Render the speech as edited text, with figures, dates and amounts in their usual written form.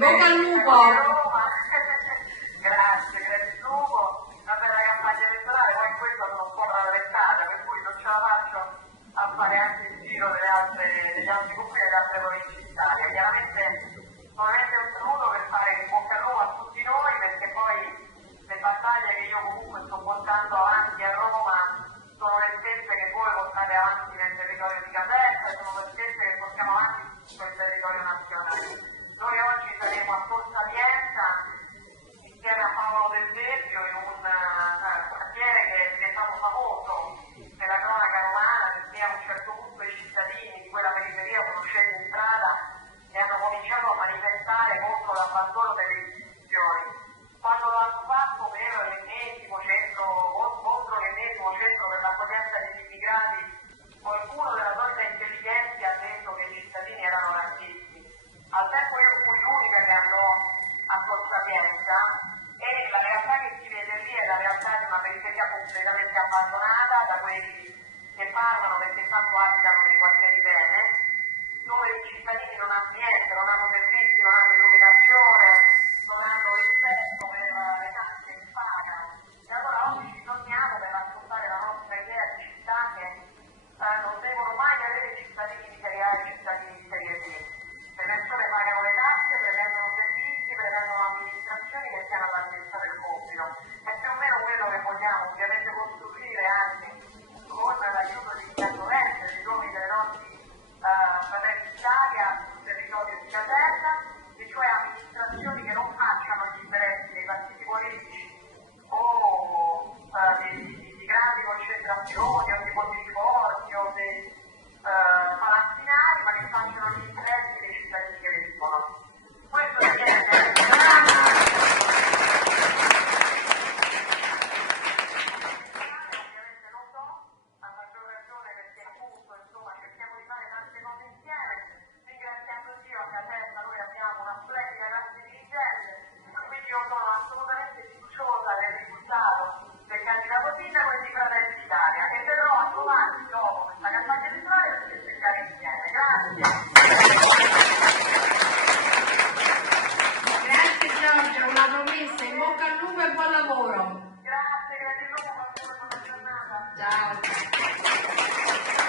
bocca al lupo! Grazie, grazie Lupo, una bella campagna elettorale, poi in questo sono un po' rallentata, per cui non ce la faccio a fare anche il giro degli altri comuni e delle altre province d'Italia. Chiaramente solamente un saluto per fare il bocca al lupo a tutti noi, perché poi le battaglie che io comunque sto portando avanti a Roma sono le stesse che voi portate avanti nel territorio di Caserta, sono le stesse che portiamo avanti sul territorio nazionale. Noi oggi saremo a Tor Sapienza insieme a Paolo Del Vecchio in un quartiere che è diventato famoso nella cronaca romana, perché a un certo punto i cittadini di quella periferia sono scesi in strada e hanno cominciato a manifestare contro l'abbandono delle istituzioni. Quando lo hanno fatto per l'ennesimo centro, contro l'ennesimo centro per l'accoglienza degli immigrati, qualcuno della solita intelligenza ha detto che i cittadini erano razzisti. Al tempo io fui l'unica che andò a Tor Sapienza e la realtà che si vede lì è la realtà di una periferia completamente abbandonata da quelli che parlano, perché tanto abitano nei quartieri bene, dove i cittadini non hanno niente, non hanno servizi, non hanno illuminazione, non hanno rispetto per le tasse che pagano. E allora oggi ci torniamo per raccontare la nostra idea di città che non devono mai avere cittadini di serie A e cittadini di serie B. Le persone pagano le tasse, pretendono servizi, pretendono amministrazioni che siano all'altezza del compito. È più o meno quello che vogliamo ovviamente costruire anche con l'aiuto di Chiarovente, dei nomi dei nostri Fratelli d'Italia sul territorio di Caserta, e cioè amministrazioni che non facciano gli interessi dei partiti politici o di grandi concentrazioni o di poteri forti o dei palazzinari, ma che facciano gli interessi dei cittadini che vivono. Questo è ovviamente non so, a maggior ragione perché appunto insomma cerchiamo di fare tante cose insieme, ringraziando Dio a Caserta noi abbiamo una splendida classe dirigente, quindi io sono assolutamente fiduciosa del risultato del candidato sindaco e di Fratelli d'Italia, che verrò a trovarvi dopo questa campagna elettorale per festeggiare insieme. Grazie. Grazie Giorgia, una promessa, in bocca al lupo e buon lavoro! Grazie, grazie a tutti, buona giornata. Ciao!